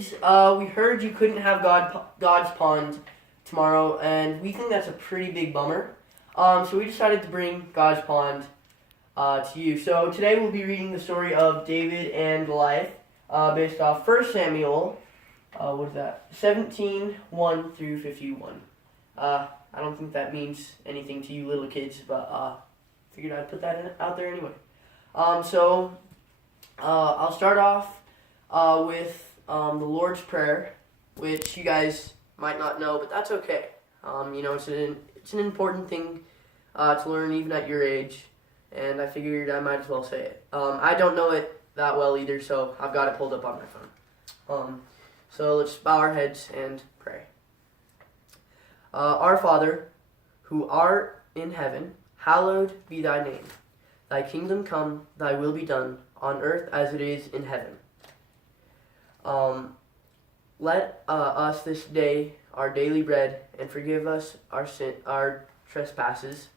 We heard you couldn't have God's Pond tomorrow, and we think that's a pretty big bummer. So we decided to bring God's Pond to you. So today we'll be reading the story of David and Goliath, based off 1 Samuel, 17:1 through 51. I don't think that means anything to you little kids, but figured I'd put that out there anyway. So I'll start off with the Lord's Prayer, which you guys might not know, but that's okay. It's an important thing to learn even at your age, and I figured I might as well say it. I don't know it that well either, so I've got it pulled up on my phone. So let's bow our heads and pray. Our Father, who art in heaven, hallowed be thy name. Thy kingdom come, thy will be done, on earth as it is in heaven. Let us this day our daily bread, and forgive us our trespasses.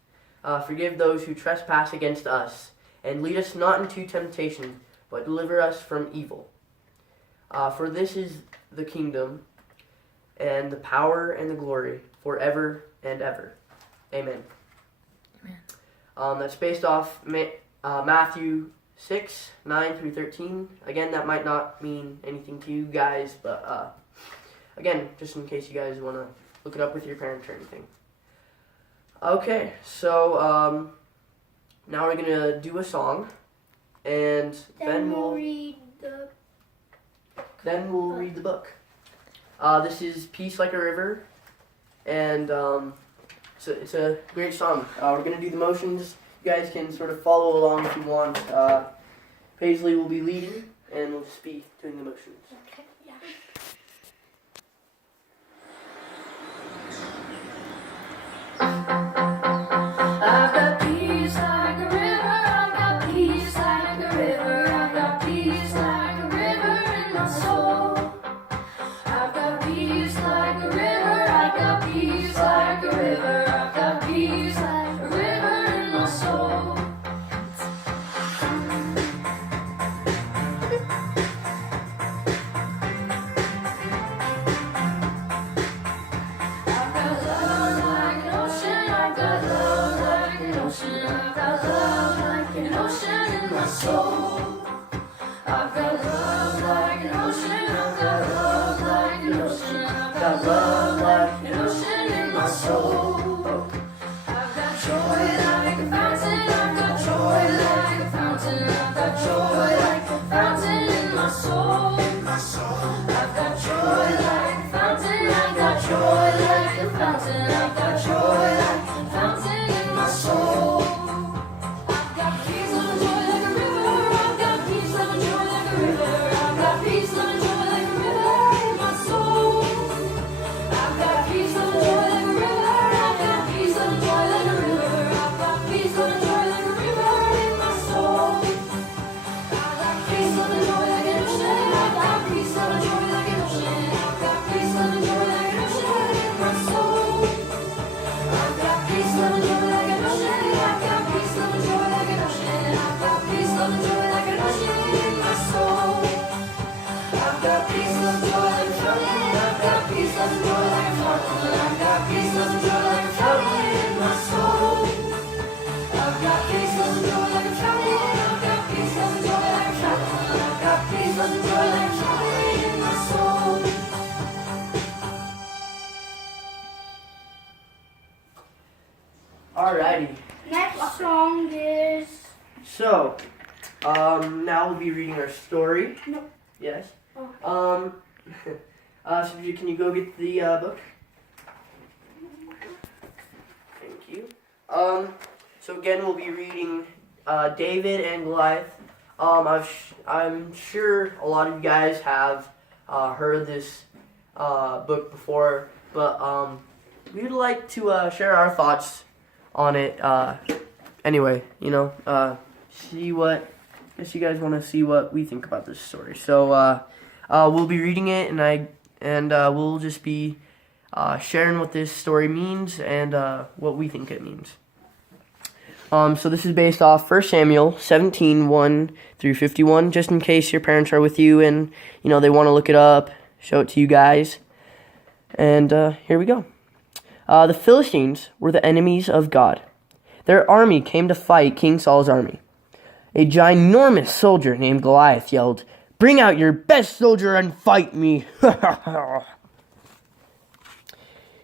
Forgive those who trespass against us, and lead us not into temptation, but deliver us from evil. For this is the kingdom, and the power, and the glory, forever and ever. Amen. That's based off Matthew 6:9 through 13. Again, that might not mean anything to you guys, but again, just in case you guys want to look it up with your parents or anything. Okay, so now we're gonna do a song, and then we'll read the book. This is "Peace Like a River," and it's a great song. We're gonna do the motions. You guys can sort of follow along if you want. Paisley will be leading, and we'll just be doing the motions. Okay, yeah. I've got peace like a river, I've got peace like a river, I've got peace like a river in my soul. I've got peace like a river, I've got peace like a river, I've got peace like a river in my soul. I've got love like an ocean, I've got love like an ocean, I've got love like an ocean in my soul. I've got love like an ocean, I've got love like an ocean, I've got love like an ocean in my soul. I've got joy like a fountain, I've got joy like a fountain, I've got joy like a fountain in my soul. I've got joy like a fountain, I've got joy like a fountain, I've got joy like a fountain in my soul. I've got peace, love, and joy like a river, I've got peace, love, and joy like a river, I've got peace, love, and joy like a river in my soul. I've got peace, love, and joy like a river, I've got peace, love, and joy like a river, I've got peace, love, and joy like a river in my soul. I've got peace, love, and joy like an ocean, I've got peace, love, and joy like an ocean, I've got peace, love, and joy like an ocean in my soul. I've got peace, love, and joy like an ocean, I've got peace, love, and joy like an ocean, I've got peace, love, and joy like an ocean in my soul. I've got peace, love, and joy like a fountain, I've got peace, love, and joy like a fountain, I've got peace, love, and joy like a fountain in my soul. I've got peace, love, and joy like a fountain, I've got peace, love, and joy like a fountain, I've got peace, love, and joy like a fountain in my soul. Alrighty. Next song is So, now we'll be reading our story. No. Yes. Oh. So can you go get the book? Thank you. So again, we'll be reading David and Goliath. I'm sure a lot of you guys have heard this book before, but we would like to share our thoughts on it. Anyway, see what. I guess you guys want to see what we think about this story. So we'll be reading it, and we'll just be sharing what this story means and what we think it means. So this is based off 1 Samuel 17:1 through 51, just in case your parents are with you and, they want to look it up show it to you guys. And here we go. The Philistines were the enemies of God. Their army came to fight King Saul's army. A ginormous soldier named Goliath yelled, "Bring out your best soldier and fight me!"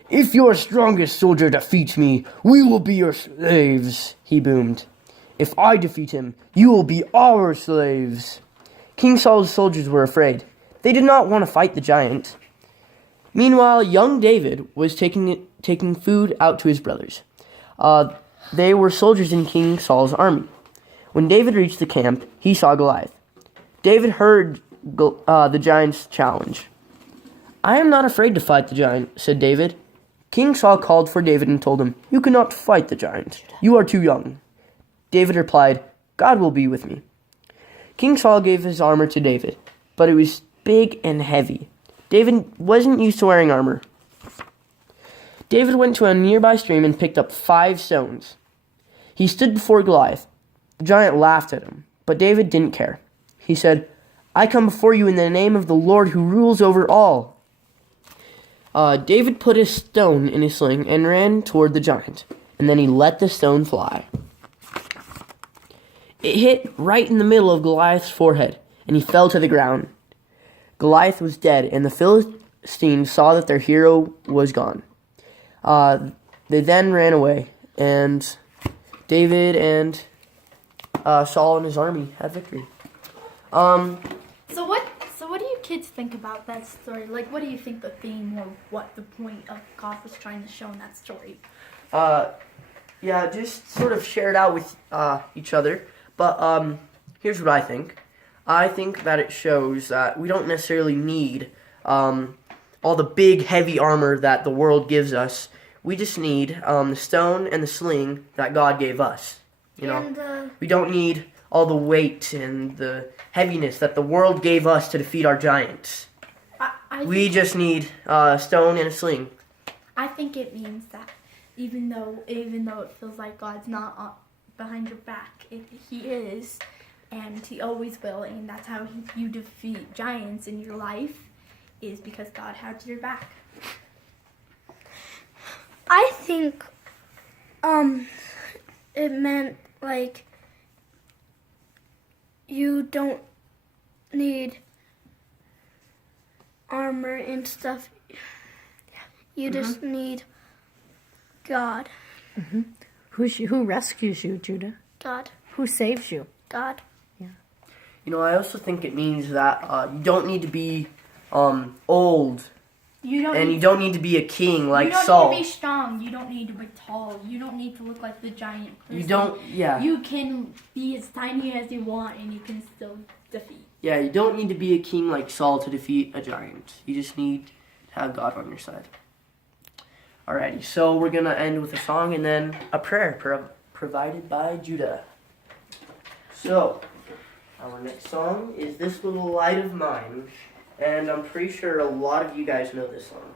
"If your strongest soldier defeats me, we will be your slaves," he boomed. "If I defeat him, you will be our slaves." King Saul's soldiers were afraid. They did not want to fight the giant. Meanwhile, young David was taking food out to his brothers. They were soldiers in King Saul's army. When David reached the camp, he saw Goliath. David heard the giant's challenge. "I am not afraid to fight the giant," said David. King Saul called for David and told him, "You cannot fight the giant. You are too young." David replied, "God will be with me." King Saul gave his armor to David, but it was big and heavy. David wasn't used to wearing armor. David went to a nearby stream and picked up 5 stones. He stood before Goliath. The giant laughed at him, but David didn't care. He said, "I come before you in the name of the Lord who rules over all." David put a stone in his sling and ran toward the giant, and then he let the stone fly. It hit right in the middle of Goliath's forehead, and he fell to the ground. Goliath was dead, and the Philistines saw that their hero was gone. They then ran away, and David and Saul and his army had victory. So what do you kids think about that story? Like, what do you think the theme or what the point of God was trying to show in that story? Yeah, just sort of share it out with each other. But here's what I think. I think that it shows that we don't necessarily need all the big, heavy armor that the world gives us. We just need the stone and the sling that God gave us. You know, we don't need all the weight and the heaviness that the world gave us to defeat our giants. We just need a stone and a sling. I think it means that even though it feels like God's not behind your back, He is, and He always will, and that's how you defeat giants in your life, is because God has your back. I think it meant like you don't need armor and stuff. You just need God. Mm-hmm. Who rescues you, Judah? God. Who saves you? God. Yeah. You know, I also think it means that you don't need to be old. You don't need to be a king like Saul. You don't need to be strong. You don't need to be tall. You don't need to look like the giant person. You don't, yeah. You can be as tiny as you want, and you can still defeat. Yeah, you don't need to be a king like Saul to defeat a giant. You just need to have God on your side. Alrighty, so we're going to end with a song and then a prayer provided by Judah. So, our next song is This Little Light of Mine. And I'm pretty sure a lot of you guys know this song.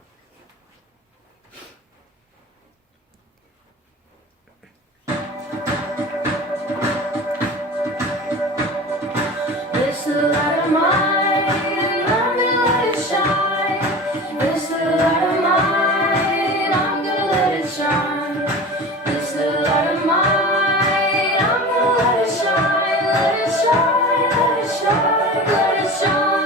This little light of mine, I'm gonna let it shine. This little light of mine, I'm gonna let it shine. This little light of mine, I'm gonna let it shine. Let it shine, let it shine, let it shine.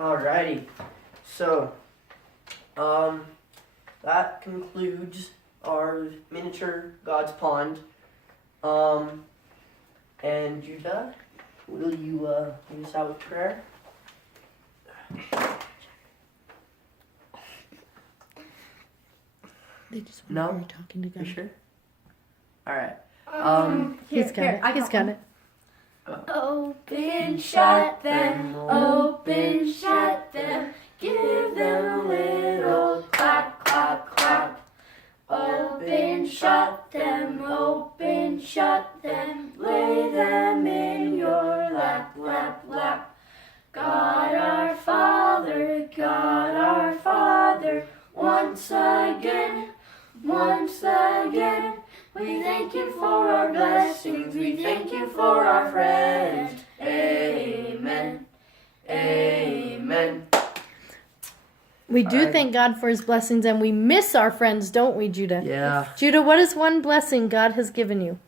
Alrighty. So, that concludes our miniature God's Pond. And Judah, will you lead us out with prayer? They just No? want to talking You together. sure? Alright. He's got it. He's got it. Open, shut them, open, shut them. Give them a little clap, clap, clap. Open, shut them, open, shut them. Lay them in your lap, lap, lap. God our Father, God our Father. Once again, we thank you for our blessings, we thank you for our friends. Amen, amen. We do Alright. thank God for his blessings and we miss our friends, don't we, Judah? Yeah. Judah, what is one blessing God has given you?